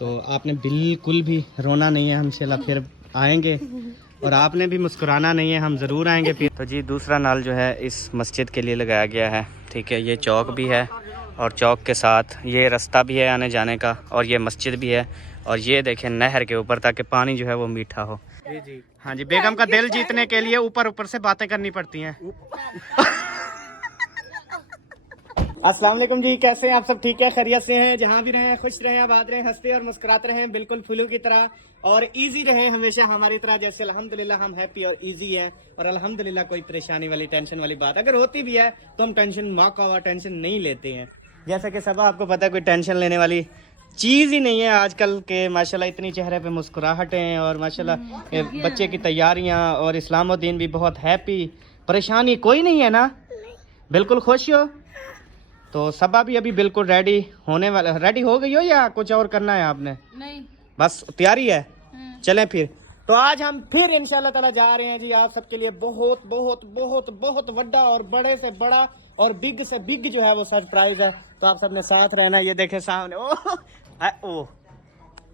तो आपने बिल्कुल भी रोना नहीं है, हम इंशाल्लाह फिर आएंगे और आपने भी मुस्कुराना नहीं है, हम ज़रूर आएंगे फिर। तो जी दूसरा नाल जो है इस मस्जिद के लिए लगाया गया है, ठीक है। ये चौक भी है और चौक के साथ ये रास्ता भी है आने जाने का और ये मस्जिद भी है और ये देखें नहर के ऊपर, ताकि पानी जो है वो मीठा हो। जी जी हाँ जी, बेगम का दिल जीतने के लिए ऊपर ऊपर से बातें करनी पड़ती हैं। अस्सलाम वालेकुम जी, कैसे हैं आप सब? ठीक है, खैरियत से हैं? जहाँ भी रहें खुश रहें, आबाद रहें, हंसते और मुस्कुराते रहें, बिल्कुल फूलों की तरह और इजी रहें हमेशा हमारी तरह। जैसे अल्हम्दुलिल्लाह हम हैप्पी और इजी हैं और अल्हम्दुलिल्लाह कोई परेशानी वाली टेंशन वाली बात अगर होती भी है तो हम टेंशन मौका हुआ टेंशन नहीं लेते हैं। जैसा कि सब आपको पता है कोई टेंशन लेने वाली चीज़ ही नहीं है आजकल के। माशाल्लाह इतनी चेहरे पे मुस्कुराहटें और माशाल्लाह बच्चे की तैयारियां और इस्लामुद्दीन भी बहुत हैप्पी। परेशानी कोई नहीं है ना? बिल्कुल खुश हो? तो सबा भी अभी बिल्कुल रेडी होने वाला। रेडी हो गई हो या कुछ और करना है आपने? नहीं, बस तैयारी है। चलें फिर। तो आज हम फिर इंशाल्लाह ताला जा रहे हैं जी आप सबके लिए बहुत बहुत बहुत बहुत बड़ा और बड़े से बड़ा और बिग से बिग जो है वो सरप्राइज है। तो आप सबने साथ रहना। ये देखे सामने ओ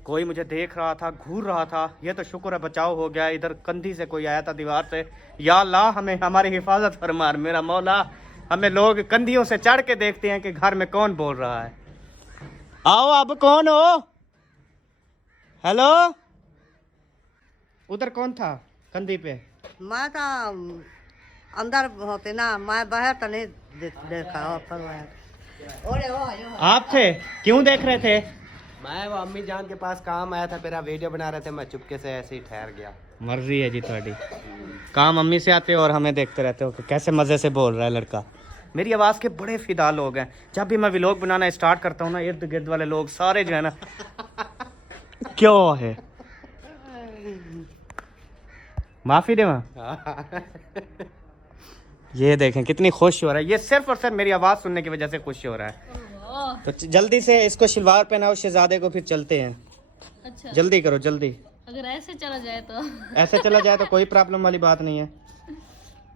कोई मुझे देख रहा था, घूर रहा था। ये तो शुक्र है बचाव हो गया। इधर कंधी से कोई आया था दीवार से। या अल्लाह हमें हमारी हिफाजत फरमा मेरा मौला। हमें लोग कंधियों से चढ़ के देखते हैं कि घर में कौन बोल रहा है। आओ, अब कौन हो? हेलो, उधर कौन था कंधी पे? मैं तो अंदर होते ना, मैं बाहर तो नहीं देखा। आप थे? क्यों देख रहे थे? मैं वो अम्मी जान के पास काम आया था, मेरा वीडियो बना रहे थे, मैं चुपके से ऐसे ही ठहर गया। मर्जी है जी थोड़ी। काम अम्मी से आते हो और हमें देखते रहते हो कि कैसे मज़े से बोल रहा है लड़का। मेरी आवाज़ के बड़े फिदा लोग हैं। जब भी मैं व्लॉग बनाना स्टार्ट करता हूँ ना, इर्द गिर्द वाले लोग सारे जो है ना क्यों है माफ़ी दे ये देखें कितनी खुश हो रहा है। ये सिर्फ और सिर्फ मेरी आवाज़ सुनने की वजह से खुश हो रहा है। तो जल्दी से इसको शलवार पहनाओ शहजादे को, फिर चलते हैं। अच्छा जल्दी करो जल्दी। अगर ऐसे चला जाए तो ऐसे चला जाए तो कोई प्रॉब्लम वाली बात नहीं है।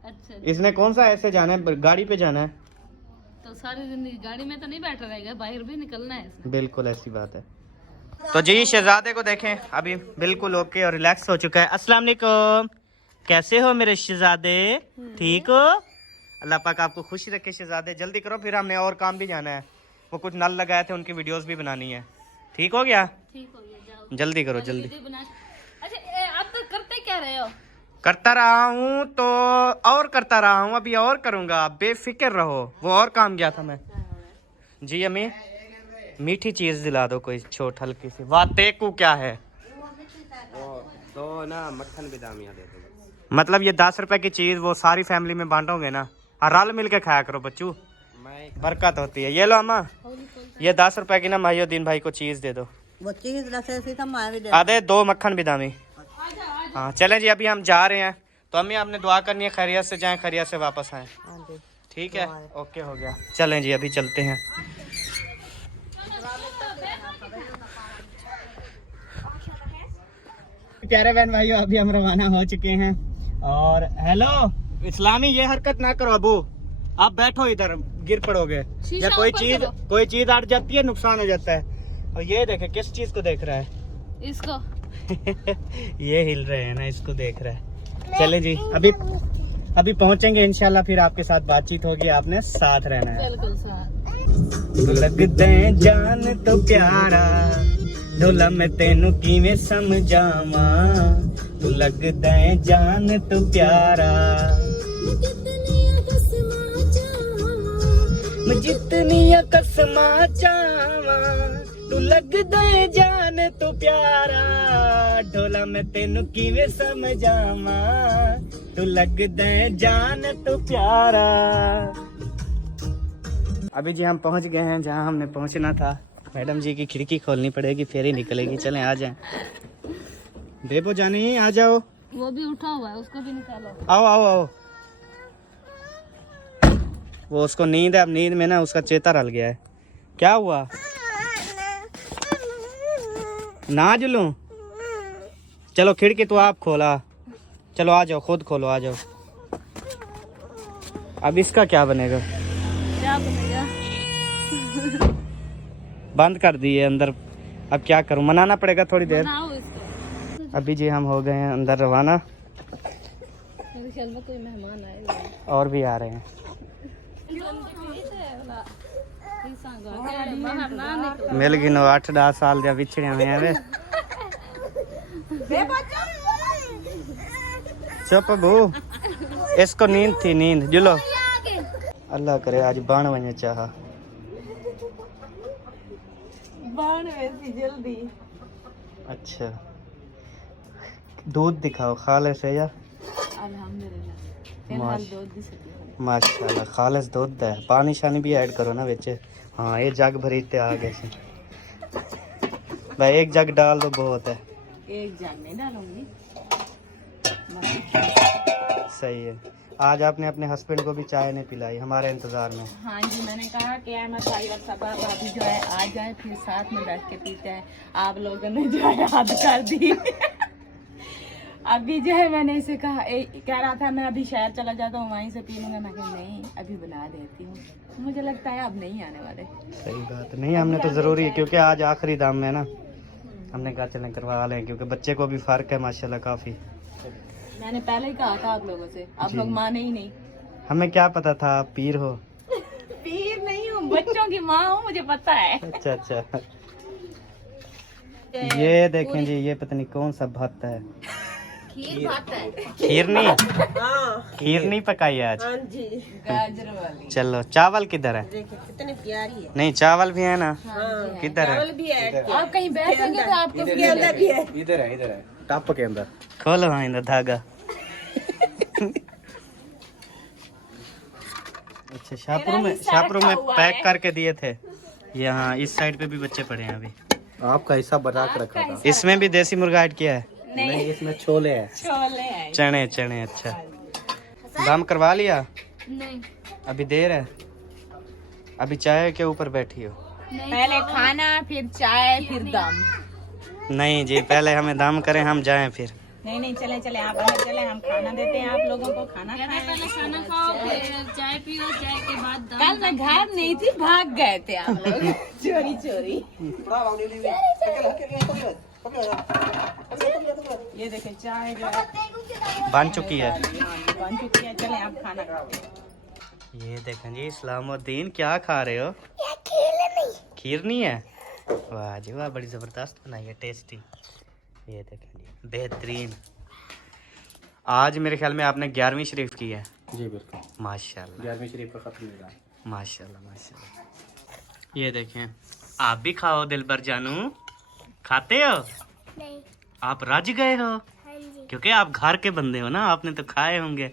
अच्छा, इसने कौन सा ऐसे जाना है? गाड़ी पे जाना है। तो सारी जिंदगी गाड़ी में तो नहीं बैठा रहेगा, बाहर भी निकलना है इसमें। बिल्कुल ऐसी बात है। तो जी शहजादे को देखें अभी बिल्कुल ओके और रिलैक्स हो चुका है। अस्सलाम वालेकुम, कैसे हो मेरे शहजादे? ठीक हो? अल्लाह पाक आपको खुश रखे शहजादे। जल्दी करो फिर हमने और काम भी जाना है। वो कुछ नल लगाए थे, उनकी वीडियोस भी बनानी है। ठीक हो गया? ठीक हो गया, जाओ जल्दी करो जल्दी। वीडियो बना। अच्छा आप तो करते क्या रहे हो? करता रहा हूँ तो और करता रहा हूँ, अभी और करूँगा, बेफिक्र रहो। वो और काम गया था मैं। जी अम्मी, मीठी चीज़ दिला दो कोई छोट हल्की सी। वाह तेकू क्या है? वो तो ना मक्खन बेदामियाँ दे दो। मतलब ये 10 रुपए की चीज़ वो सारी फैमिली में बांटोगे ना? और रल मिल के खाया करो बच्चू, बरकत होती है। ये लो अम्मा, ये 10 रुपए की ना माहिउद्दीन भाई को चीज़ दे दो। वो चीज रखे तो मैं भी दे। आधे 2 मक्खन बेदामी। हाँ चलें जी, अभी हम जा रहे हैं। तो अम्मी आपने दुआ करनी है खैरियत से जाएं, खैरियत से वापस आएं। ठीक है, ओके हो गया। चलें जी अभी चलते हैं। प्यारे बहन भाइयों, अभी हम रवाना हो चुके हैं। और हेलो इस्लामी, ये हरकत ना करो अबू, आप बैठो इधर, गिर पड़ोगे। या कोई चीज अड़ जाती है, नुकसान हो जाता है। और ये देखे किस चीज को देख रहा है? इसको ये हिल रहे हैं ना, इसको देख रहा है। चले जी अभी पहुंचेंगे इंशाल्लाह, फिर आपके साथ बातचीत होगी। आपने साथ रहना है। बिल्कुल साथ। तू लगदा है जान तो प्यारा, ढोला मैं तेनू किवें समझावा। तू लगदा है जान तो प्यारा, मैं जितनी कसमा चावा। तू लगदा है जान तो प्यारा, ढोला मैं तेनू किवें समझावा। तू लगदा है जान तो प्यारा। अभी जी हम पहुंच गए हैं जहां हमने पहुंचना था। मैडम जी की खिड़की खोलनी पड़ेगी फिर ही निकलेगी। चलें आ जाएं। बेबो जानी आ जाओ। वो भी उठा हुआ है, उसको भी निकालो। आओ आओ आओ। वो उसको नींद है, अब नींद में ना उसका चेता रल गया है। क्या हुआ? ना जुलूं? चलो खिड़की तो आप खोला। चलो आ जाओ, खुद खोलो, आ जाओ। अब इसका क्या बनेगा? क्या बनेगा? बंद कर दिए अंदर। अब क्या करूं, मनाना पड़ेगा थोड़ी देर। बनाओ इसको। अभी जी हम हो गए हैं अंदर रवाना, मेरे ख्याल में कोई मेहमान आए और भी आ रहे हैं। बाहर ना निकलो। मिल गिनो 8-10 साल जब बिछड़े हुए हैं वे। चुप बू, इसको नींद थी, नींद जुलो। अल्लाह करे आज बाण वने चाह। बाण वैसी जल्दी। अच्छा दूध दिखाओ खालिस है या? माशाल्लाह खालिस दूध है। पानी शानी भी ऐड करो ना बिच। हाँ ये जग भरी ते आ गए सी। भाई एक जग डाल दो बहुत है। एक जग नहीं डालूंगी। सही है। आज आपने अपने हस्बैंड को भी चाय नहीं पिलाई हमारे इंतजार में। हाँ जी, मैंने कहा कि अहमद भाई और सबा भाभी जो है आ जाए, फिर साथ में बैठ के पीते हैं। आप लोगों ने जो है हद कर दी। अभी जो है मैंने इसे कहा कह रहा था मैं अभी शहर चला जाता हूँ, वहीं से पी लूंगा। मैं कहा नहीं अभी बना देती हूँ, मुझे लगता है अब नहीं आने वाले। सही बात नहीं, हमने तो जरूरी है क्योंकि आज आखिरी दाम है ना, हमने कहा चलें करवा लें क्योंकि बच्चे को भी फर्क है माशाल्लाह काफी। मैंने पहले ही कहा था आप लोगों से, आप लोग माने ही नहीं। हमें क्या पता था आप पीर हो। पीर नहीं हूँ, बच्चों की माँ हूँ, मुझे पता है। अच्छा अच्छा। ये देखें जी, ये पता नहीं कौन सा भत्त है। खीर भात है। खीर नहीं पकाई आज। हाँ जी, गाजर वाली। चलो चावल किधर है? देखिए कितनी प्यारी है। नहीं चावल भी है ना, किधर है? भी है। आप कहीं बैठेंगे तो आपको अंदर भी है। इधर है टप के अंदर। खोलो हाँ इधर धागा। अच्छा शाहपुर में पैक करके दिए थे। यहाँ इस साइड पे भी बच्चे पड़े हैं अभी। आपका हिस्सा बना के रखा था। इसमें भी देसी मुर्गा ऐड किया है? नहीं इसमें छोले हैं। छोले हैं। चने चने। अच्छा दाम करवा लिया? नहीं अभी देर है, अभी चाय के ऊपर बैठी हो? पहले खाना फिर चाय फिर दम। नहीं जी पहले हमें दाम करें हम जाएं फिर। नहीं चले चले आप अंदर चले, हम खाना देते हैं आप लोगों को। खाना पहले खाना खाओ फिर चाय पियो, चाय के बाद दम। कल मैं घर नहीं थी, भाग गए थे आप लोग चोरी चोरी। ये देखें चाय जो है बन चुकी है। बन चुकी है, चले आप खाना खाओ। ये देखें जी इस्लामुद्दीन क्या खा रहे हो? खीर नहीं है? वाह जी वाह, बड़ी जबरदस्त बनाई है, टेस्टी। ये देखें जी बेहतरीन। आज मेरे ख्याल में आपने 11वीं शरीफ की है। जी बिल्कुल माशाल्लाह 11वीं शरीफ का खत्म मिला। माशाल्लाह माशाल्लाह। ये देखें आप भी खाओ दिलबर जानू, खाते हो? नहीं। आप रज गए हो? हाँ जी। क्योंकि आप घर के बंदे हो ना, आपने तो खाए होंगे।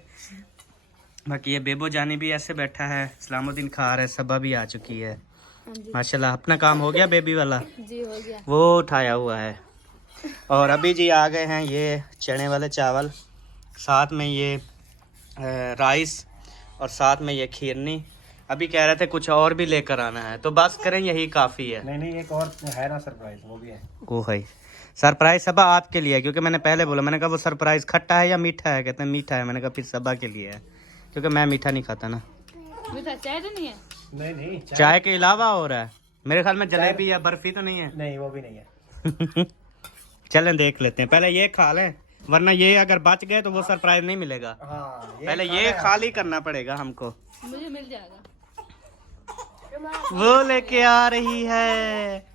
बाकी ये बेबो जानी भी ऐसे बैठा है, इस्लामुद्दीन खा रहा है, सबा भी आ चुकी है। माशाल्लाह अपना काम हो गया बेबी वाला? जी हो गया। वो उठाया हुआ है। और अभी जी आ गए हैं ये चने वाले चावल, साथ में ये राइस और साथ में ये खीरनी। अभी कह रहे थे कुछ और भी लेकर आना है, तो बस करें यही काफ़ी है। नहीं एक और है ना सरप्राइज, वो भी है। वो है सरप्राइज सबा आपके लिए, क्योंकि मैंने पहले बोला, मैंने कहा वो सरप्राइज खट्टा है या मीठा है? कहते हैं मीठा है। मैंने कहा फिर सबा के लिए है, क्योंकि मैं मीठा नहीं खाता ना। मीठा चाय तो नहीं है? नहीं चाय के अलावा हो रहा है मेरे ख्याल में। जलेबी या बर्फी तो नहीं है? नहीं वो भी नहीं है। चलें देख लेते हैं, पहले ये खा लें, वरना ये अगर बच गए तो वो सरप्राइज नहीं मिलेगा। हाँ पहले ये खाली करना पड़ेगा हमको। मुझे मिल जाएगा। वो लेके आ रही है,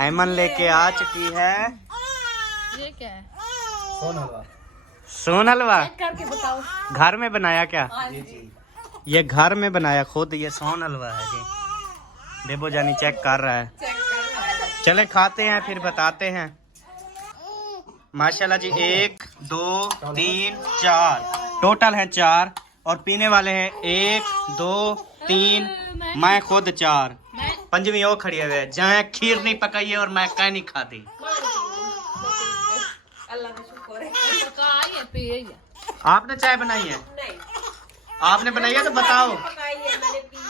ऐमन लेके आ चुकी है। ये क्या है? सोन हलवा। सोन हलवा करके बताओ। घर में बनाया क्या? ये घर में बनाया खुद, ये सोन हलवा है जी। बेबो जानी चेक कर रहा है। चले खाते हैं फिर बताते हैं। माशाल्लाह जी 1 2 3 4 टोटल है 4, और पीने वाले हैं 1 2 3, मैं खुद 4, पंजवी वो खड़ी है जहाँ खीर नहीं पकाई है और मैं कह नहीं खाती। अल्लाह का शुक्र है। पकाई है, पी है। आपने चाय बनाई है? नहीं आपने बनाई है तो बताओ। पकाई है, मैंने पी है।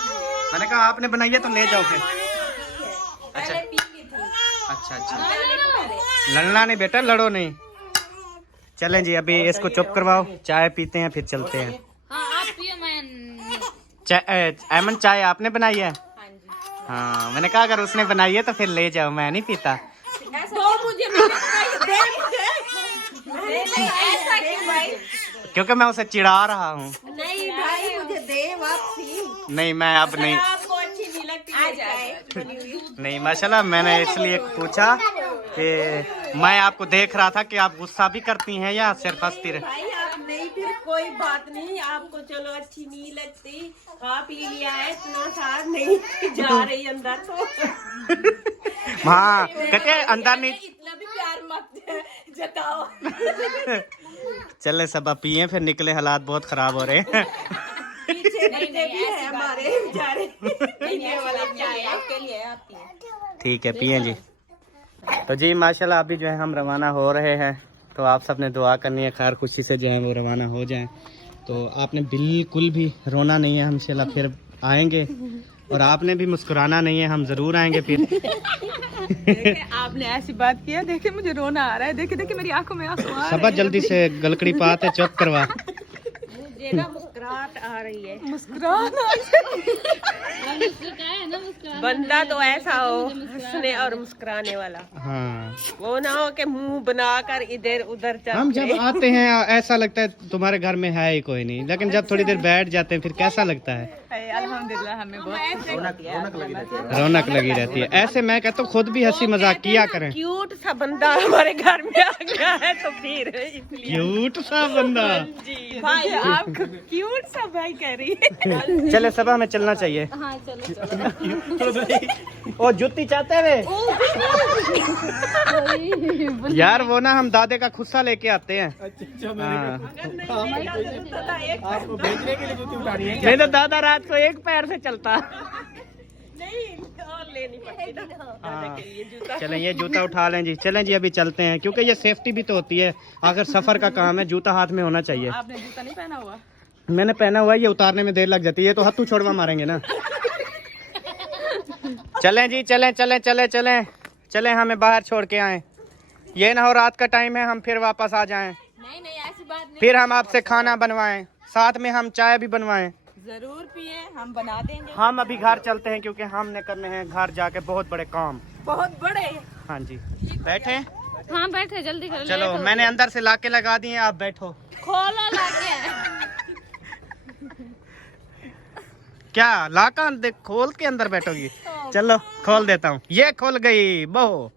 मैंने कहा आपने बनाई है तो ले जाओ फिर। अच्छा पी ली थी। अच्छा लड़ना नहीं बेटा, लड़ो नहीं। चलें जी अभी इसको चुप करवाओ, चाय पीते हैं फिर चलते हैं। हाँ आप पिए, मैं चाय ऐमन चाय आपने बनाई है? हाँ जी। हाँ मैंने कहा अगर उसने बनाई है तो फिर ले जाओ, मैं नहीं पीता। मुझे दे मुझे। नहीं ऐसा क्यों भाई? क्योंकि मैं उसे चिढ़ा रहा हूँ। नहीं भाई मुझे दे वापसी। नहीं मैं अब नहीं, आपको अच्छी नहीं लगती है नहीं माशाल्लाह, मैंने इसलिए पूछा कि मैं आपको देख रहा था कि आप गुस्सा भी करती हैं या सिर्फ हंसती रहे। भाई आप नहीं, फिर कोई बात नहीं, आपको चलो अच्छी नहीं लगती, खा पी लिया है, इतना साथ नहीं जा रही अंदर तो। हाँ कहते हैं अंदर नहीं। इतना भी प्यार मत जताओ। चले सब अब पिए, फिर निकले, हालात बहुत खराब हो रहे हैं। पीछे बच्चे भी है हमारे बेचारे, पीने वाला चाय आपके लिए आती है। ठीक है पिए जी। तो जी माशाल्लाह अभी जो है हम रवाना हो रहे हैं, तो आप सब ने दुआ करनी है खैर खुशी से जो है वो रवाना हो जाएं। तो आपने बिल्कुल भी रोना नहीं है, हम इंशाल्लाह फिर आएंगे, और आपने भी मुस्कुराना नहीं है, हम जरूर आएंगे फिर। आपने ऐसी बात किया, देखे मुझे रोना आ रहा है, देखे देखे मेरी आंखों में आंसू आ रहे हैं। सबा जल्दी से गलकड़ी पाते चुप करवा। मुझे ना मुस्कुराहट आ रही है, मुस्कुराहट बंदा तो ऐसा हो हंसने और मुस्कुराने वाला, हाँ वो ना हो कि मुंह बनाकर इधर उधर चल। हम जब आते हैं ऐसा लगता है तुम्हारे घर में है ही कोई नहीं, लेकिन जब थोड़ी देर बैठ जाते हैं फिर कैसा लगता है? अल्हम्दुलिल्लाह हमें बहुत रौनक लगी रहती है। ऐसे मैं कहता हूँ खुद भी हंसी मजाक किया करें। क्यूट सा बंदा हमारे घर में आ गया है तो फिर इसलिए। क्यूट सा बंदा जी भाई, आपको क्यूट सा भाई कह रही है। चले सब हमें चलना चाहिए। हाँ चलो ओ जुत्ती चाहते हुए यार, वो ना हम दादे का खुस्सा लेके आते हैं। हाँ। आपको भेजने के लिए जुत्ती उठानी है? नहीं तो दादा रात को एक पैर से चलता। नहीं और लेनी पड़ती ना। हाँ। चलें ये जूता उठा लें जी, चलें जी अभी चलते हैं, क्योंकि ये सेफ्टी भी तो होती है, अगर सफर का काम है जूता हाथ में होना चाहिए। आपने जूता नहीं पहना हुआ? मैंने पहना हुआ है, ये उतारने में देर लग जाती है, तो हथू छोड़वा मारेंगे ना। चलें जी, चलें चलें चलें चलें चलें, हमें बाहर छोड़ के आए, ये ना हो रात का टाइम है हम फिर वापस आ जाएं, नहीं नहीं ऐसी बात नहीं। फिर हम आपसे खाना बनवाएं, साथ में हम चाय भी बनवाएं। जरूर पिए, हम बना देंगे। हम अभी घर चलते हैं क्योंकि हमने करने हैं घर जाके बहुत बड़े काम। बहुत बड़े। हाँ जी बैठे। हाँ बैठे जल्दी करो। चलो मैंने अंदर से लाके लगा दिए, आप बैठो। खोलो लाके। क्या लाका खोल के अंदर बैठोगी? चलो खोल देता हूँ, ये खोल गई बहो।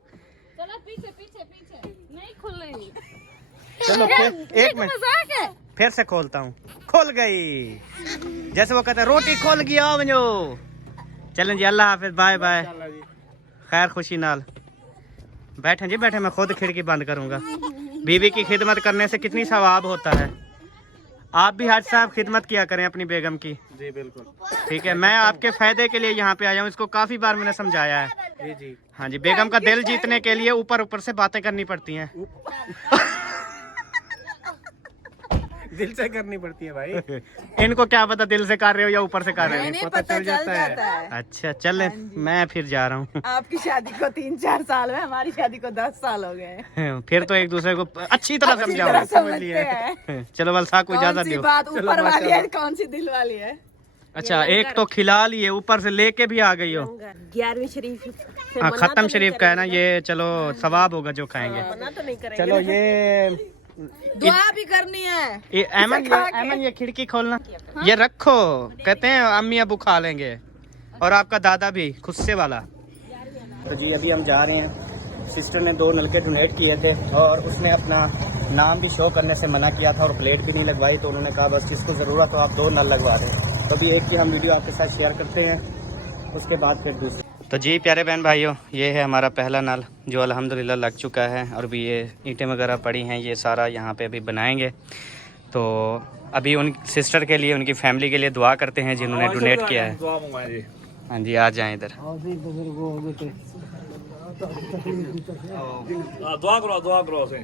चलो पीछे पीछे पीछे, नहीं खुल रही। चलो फिर एक मिनट मजाक है। फिर से खोलता हूँ, खोल गई, जैसे वो कहते हैं रोटी खोल गया बनो। चलें जी, अल्लाह हाफिज, बाय बाय, खैर खुशी नाल। बैठे जी बैठे, मैं खुद खिड़की बंद करूँगा। बीवी की खिदमत करने से कितनी सवाब होता है। आप भी हाज साहब खिदमत किया करें अपनी बेगम की। जी बिल्कुल। ठीक है, मैं आपके फायदे के लिए यहाँ पे आया हूँ, इसको काफी बार मैंने समझाया है। जी जी। हाँ जी, बेगम का दिल जीतने के लिए ऊपर ऊपर से बातें करनी पड़ती हैं। दिल से करनी पड़ती है भाई। इनको क्या पता दिल से कर रहे हो या ऊपर से कर रहे हो। नहीं पता चल जाता है। अच्छा चले, मैं फिर जा रहा हूँ। आपकी शादी को 3-4 साल में, हमारी शादी को 10 साल हो गए। फिर तो एक दूसरे को अच्छी तरह समझाओ। समझते हैं। चलो बल साहब को इजाजत कौन सी दो। बात ऊपर वाली है, कौन सी दिल वाली है? अच्छा एक तो खिला लिए, ऊपर से लेके भी आ गई हो। 11वीं शरीफ हाँ खत्म शरीफ का है ना ये, चलो सवाब होगा जो खाएंगे। मना तो नहीं करेंगे। चलो ये दुआ भी करनी है। ऐमन ये खिड़की खोलना, ये रखो, कहते हैं अम्मी अबू खा लेंगे, और आपका दादा भी खुस्से वाला। तो जी अभी हम जा रहे हैं, सिस्टर ने 2 नलके डोनेट किए थे और उसने अपना नाम भी शो करने से मना किया था और प्लेट भी नहीं लगवाई, तो उन्होंने कहा बस जिसको ज़रूरत हो आप 2 नल लगवा दें। तो अभी एक की हम वीडियो आपके साथ शेयर करते हैं, उसके बाद फिर दूसरी। तो जी प्यारे बहन भाइयों, ये है हमारा पहला नल जो अल्हम्दुलिल्लाह लग चुका है, और भी ये ईंटें वगैरह पड़ी हैं, ये सारा यहाँ पे अभी बनाएंगे। तो अभी उन सिस्टर के लिए, उनकी फैमिली के लिए दुआ करते हैं जिन्होंने डोनेट किया है। हाँ जी आ जाएं इधर। दुआ करो से।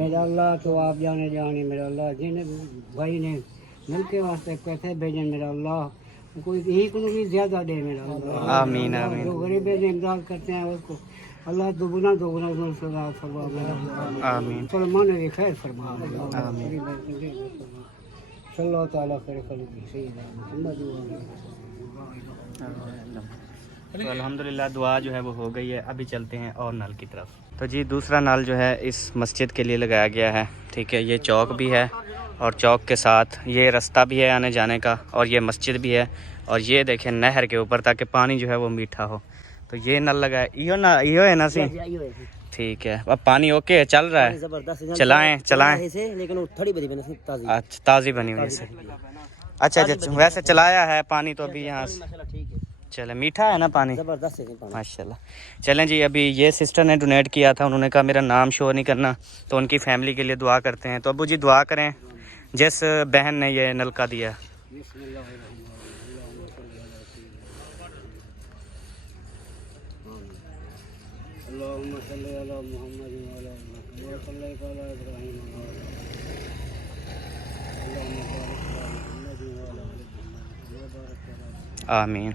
मेरा अल्लाह तो आप जाने जाने मेरा अल्लाह जिन भाई ने मिल के वास्ते पैसे भेजे मेरा अल्लाह कोई एक को भी ज्यादा दे मेरा अल्लाह। आमीन आमीन जो गरीब है इमदाद करते हैं उसको अल्लाह दुगुना दुगुना सदा फरमा मेरा अल्लाह। आमीन मुसलमान भी खैर फरमा मेरा अल्लाह। आमीन। सल्लल्लाहु ताला खैर खल्क़ी सय्यिदना मुहम्मद व तो अल्हम्दुलिल्लाह दुआ जो है वो हो गई है। अभी चलते हैं और नल की तरफ। तो जी दूसरा नल जो है इस मस्जिद के लिए लगाया गया है। ठीक है, ये चौक भी है और चौक के साथ ये रास्ता भी है आने जाने का और ये मस्जिद भी है और ये देखें नहर के ऊपर ताकि पानी जो है वो मीठा हो। तो ये नल लगा है इहो है ना सी। ठीक है, अब पानी ओके है, चल रहा है, चलाएं चलाएं। लेकिन थोड़ी बड़ी बनी ताजी। अच्छा ताज़ी बनी हुई है। अच्छा अच्छा, वैसे चलाया है पानी तो अभी यहाँ से चले मीठा है ना पानी, जबरदस्त है पानी माशाल्लाह। चलें जी, अभी ये सिस्टर ने डोनेट किया था, उन्होंने कहा मेरा नाम शो नहीं करना, तो उनकी फैमिली के लिए दुआ करते हैं। तो अबू जी दुआ करें जिस बहन ने ये नलका दिया। आमीन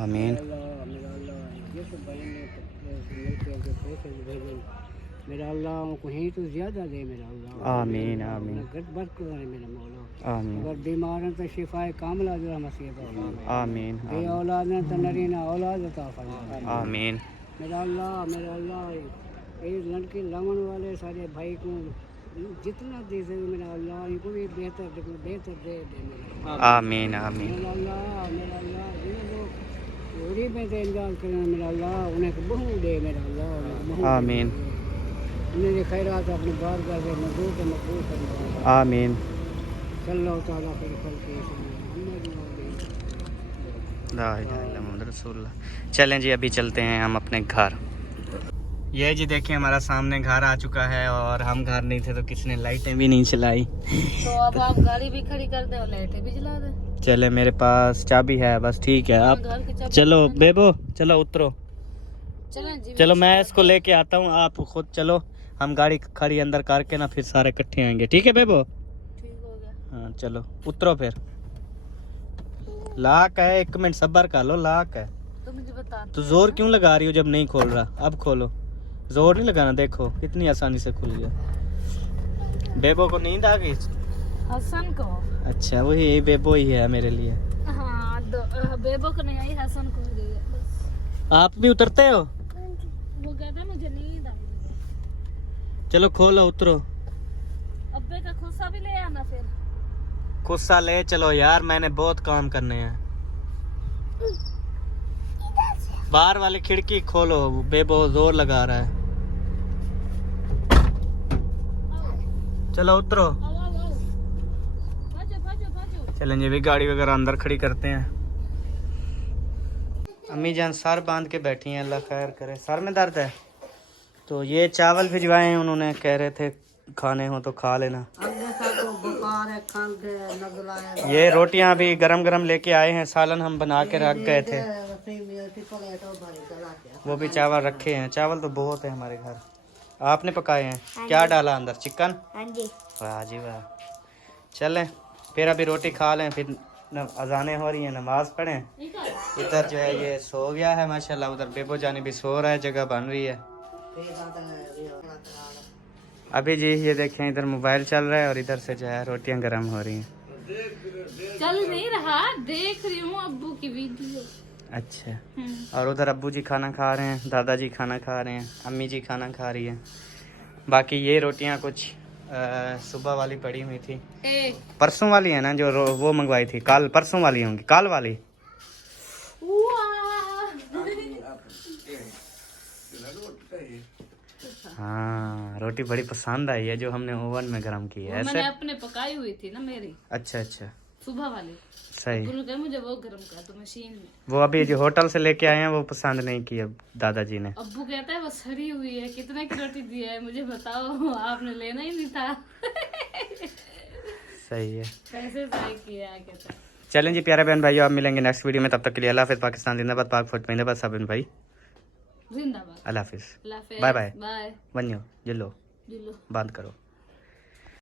आमीन मेरा अल्लाह जिस बहन ने पैसे भेजे मेरा अल्लाह कहीं तो ज्यादा दे मेरा अल्लाह। आमीन आमीन बरकत करे मेरा मौला। आमीन अगर बीमार हैं तो शिफाए कामिला जो मसीह आमीन बे औलाद हैं तो नरीना औलाद अता फरमा। आमीन मेरा अल्लाह ये लड़के लावन वाले सारे भाई को जितना दे सके मेरा अल्लाह इनको भी बेहतर दे मेरा आमीन आमीन मेरा अल्लाह जिन लोग गरीब में से इंतजार करें मेरा अल्लाह उन्हें बहु दे मेरा अल्लाह आमीन उन्हें खैरात अपने बार बार से मजदूर के मकबूल करना। आमीन सल्लल्लाहु ताला खैर खल्क़ी ला इलाहा इल्लल्लाह मुहम्मद रसूलुल्लाह। चलें जी, अभी चलते हैं हम अपने घर। ये जी देखिए हमारा सामने घर आ चुका है और हम घर नहीं थे तो किसने लाइटें भी नहीं चलाई। तो अब आप गाड़ी भी खड़ी कर दे और लाइटें भी जला दे। चले मेरे पास चाबी है बस, ठीक है। आप घर की चाबी चलो बेबो, चलो उतरो, चलें जी। चलो मैं इसको लेके आता हूँ, आप खुद चलो, हम गाड़ी खड़ी अंदर करके ना फिर सारे इकट्ठे आएंगे। ठीक है बेबो? ठीक हो गया। हाँ चलो उतरो फिर। लाक है, 1 मिनट सब्र कर लो, लाक है। तो मुझे बता तो जोर क्यों लगा रही हो जब नहीं खोल रहा? अब खोलो, जोर नहीं लगाना, देखो कितनी आसानी से खुल गया। बेबो को नींद आ गई? हसन को। अच्छा वही बेबो ही है मेरे लिए। हाँ बेबो को नहीं आई, हसन को हो गई है बस। आप भी उतरते हो? वो कहता मुझे नींद आ गई। चलो खोलो, उतरो। अब्बे का खुस्सा भी ले आना फिर। गुस्सा ले चलो यार, मैंने बहुत काम करने हैं। बाहर वाली खिड़की खोलो, बेबो जोर लगा रहा है। चलो उतरो। चलेंगे भी, गाड़ी वगैरह अंदर खड़ी करते हैं। अम्मी जान सर बांध के बैठी हैं, अल्लाह खैर करे। सर में दर्द है तो ये चावल भिजवाए हैं उन्होंने, कह रहे थे खाने हो तो खा लेना। ये रोटियां भी गरम गरम लेके आए हैं, सालन हम बना के रख गए थे, वो भी चावल रखे हैं। चावल तो बहुत है हमारे घर। आपने पकाए हैं? क्या डाला अंदर? चिकन? हाँ जी। वाह जी वाह। चलें फिर अभी रोटी खा लें, फिर अजानें हो रही हैं, नमाज पढ़ें। इधर जो है ये सो गया है माशाल्लाह, उधर बेबो जानी भी सो रहा है, जगह बन रही है। अभी जी ये देखें इधर मोबाइल चल रहा है और इधर से जो है रोटियां गर्म हो रही हैं। चल नहीं रहा, देख रही हूँ अब्बू की वीडियो। अच्छा, और उधर अब्बू जी खाना खा रहे हैं, दादाजी खाना खा रहे हैं, अम्मी जी खाना खा रही हैं। बाकी ये रोटियां कुछ सुबह वाली पड़ी हुई थी, परसों वाली है ना जो वो मंगवाई थी, कल परसों वाली होंगी, कल वाली। हाँ रोटी बड़ी पसंद आई है जो हमने ओवन में गर्म की है मैंने ऐसे। अपने पकाई हुई थी ना मेरी अच्छा अच्छा सुबह वाली, सही। गुरु कहे मुझे वो गर्म कर दो मशीन में। वो अभी जो होटल से लेके आए हैं वो पसंद नहीं की अब दादाजी ने। अब्बू कहता है वो सड़ी हुई है, कितने की रोटी दी है मुझे बताओ, आपने लेना ही नहीं था। सही है। पैसे सही किया कहता है। चलें जी प्यारे बहन भाइयों, आप मिलेंगे नेक्स्ट वीडियो में, तब तक के लिए अल्लाह हाफिज़। पाकिस्तान जिंदाबाद, पाक फौज जिंदाबाद, साबिन भाई जिंदाबाद। अल्लाह हाफिज़। अल्लाह हाफिज़। Bye bye. बाय। बनियो जिलो जिलो। बंद करो।